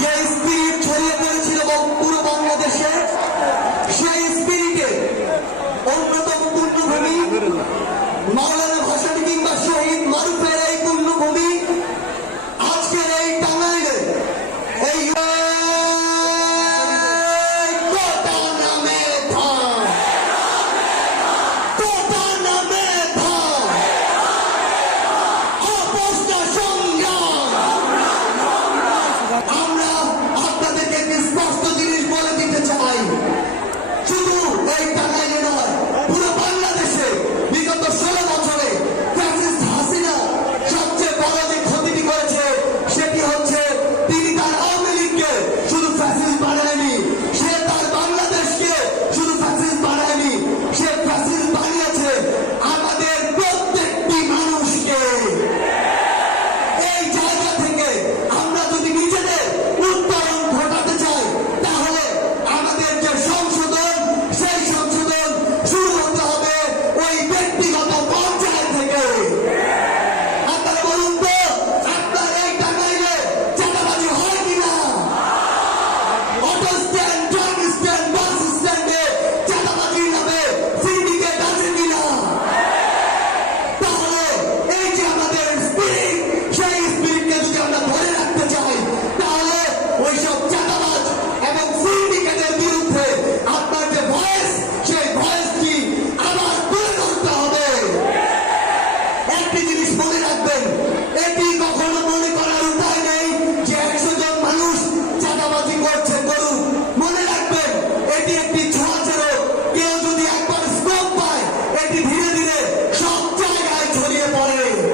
যে স্পিরিট ছড়িয়ে পড়েছিল পুরো বাংলাদেশে সেই স্পিরিটে অন্যতম পূর্ণভূমি মাওলানা পরে